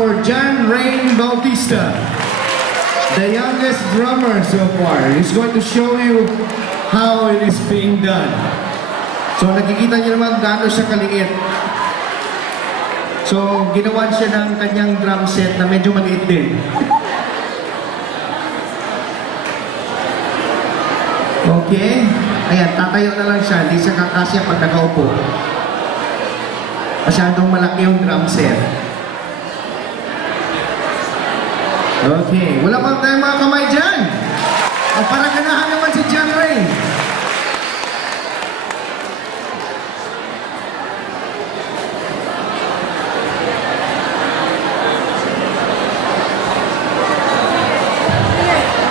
For John Rain Bautista, the youngest drummer so far. He's going to show you how it is being done. So nakikita niyo naman gaano siya kaliit. So ginawan siya ng kanyang drum set na medyo maliit din. Okay. Ayan, tatayo na lang siya. Hindi siya kakasya pag nakaupo. Masyadong malaki yung drum set. Okay. Wala pang tayong mga kamay dyan. O para ganahan naman si John Rain.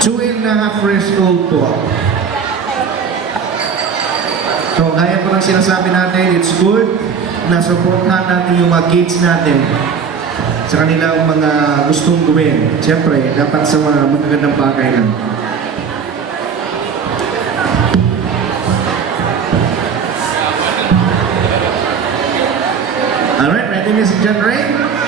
Two and a half years old po. So, gaya po ng sinasabi natin, it's good na supportahan natin yung mga kids natin sa kanilang mga gustong gawin. Siyempre, dapat sa mga magagandang bagay lang. Alright, ready na si John Rain?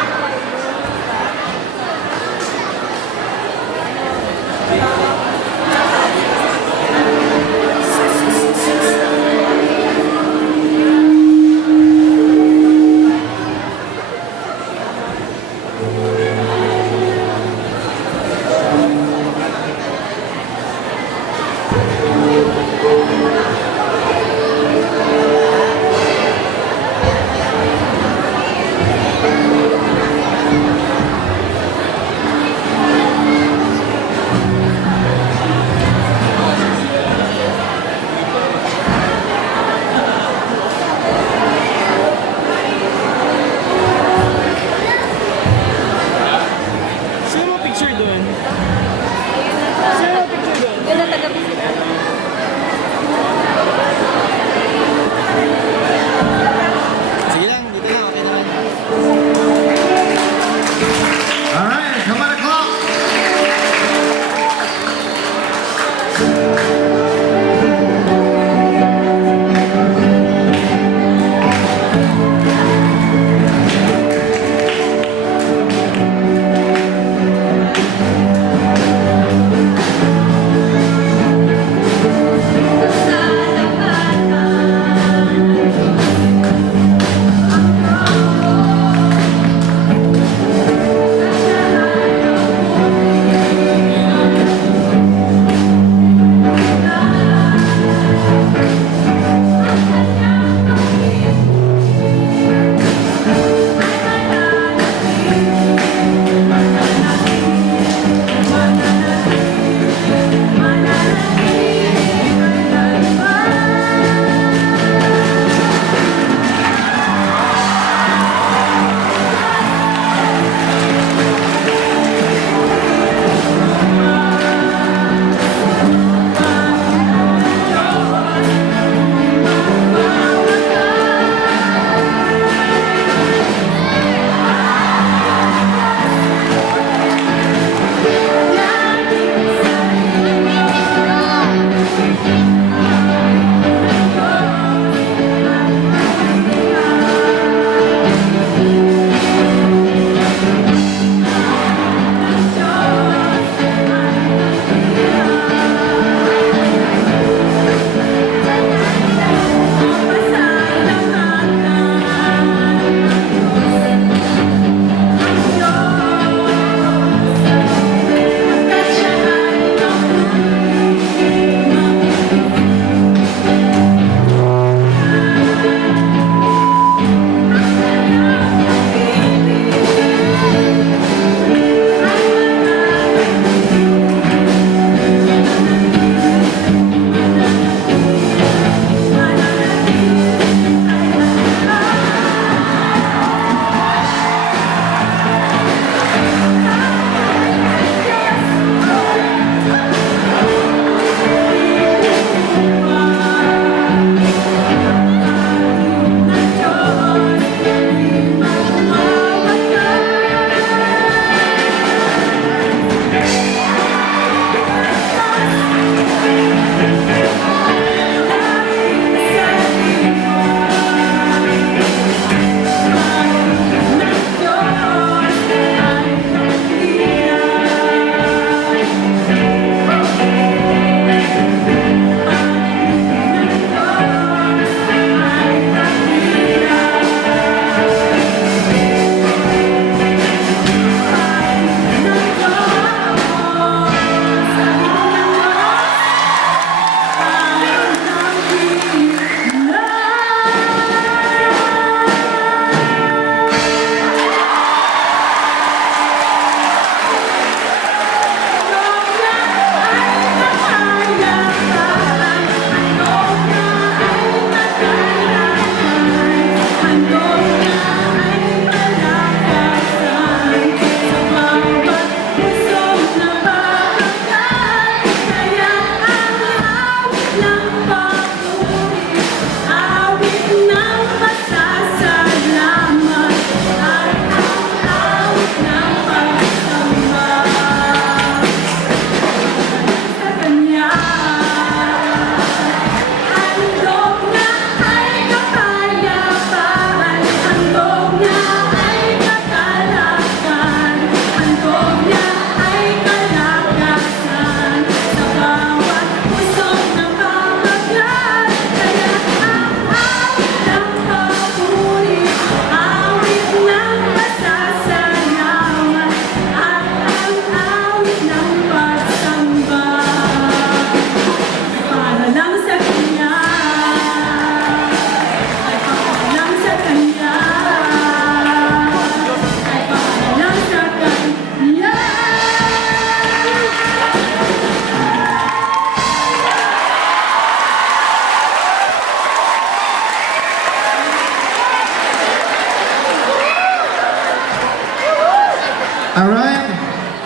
Alright?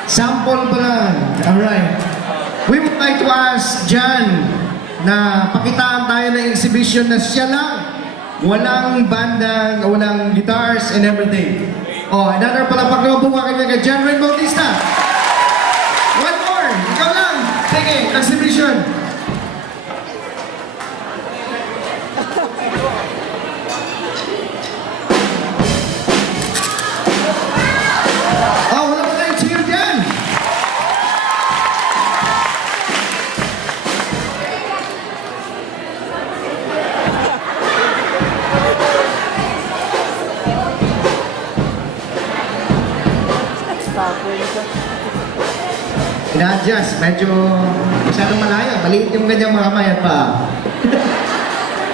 Sample pa lang. Alright. We would like to ask John na pakitaan tayo ng exhibition na siya lang. Walang bandang, walang guitars and everything. Oh, another palapag na bumakin kay John Rain Bautista. One more. Ikaw lang. Sige, exhibition. Oh, wala pa tayong cheer dyan. Ina-adjust, medyo masyadong malayo. Maliit yung ganyang mga kamay at pa.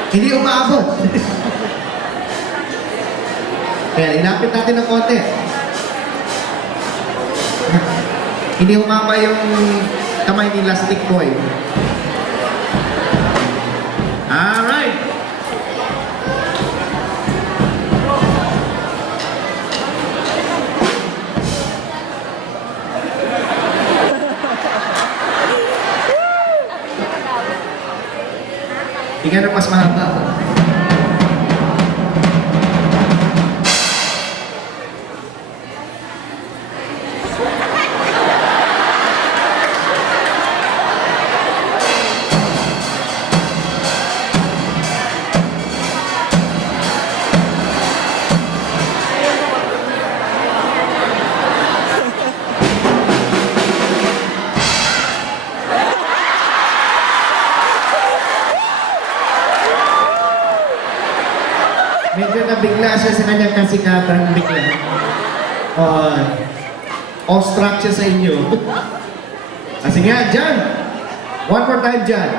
Hindi umaabot. Kaya inapit natin ng konti. Hindi humaba yung kamay nila stick boy. Alright. Tingnan na mas mahaba. Medyo nabigla siya sa kanyang kasikatan bigla. Awestruck siya sa inyo. Sige nga, John. One more time, John.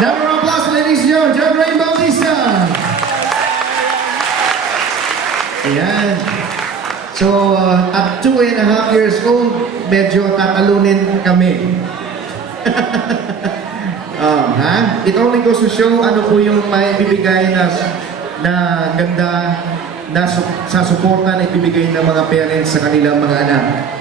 Number of applause, ladies and gentlemen, John Rain Bautista. Ayan. So, at 2.5 years old, medyo tatalunin kami. Ha? It only goes to show ano po yung may bibigay na ganda na sa suporta na ibibigay ng mga parents sa kanilang mga anak.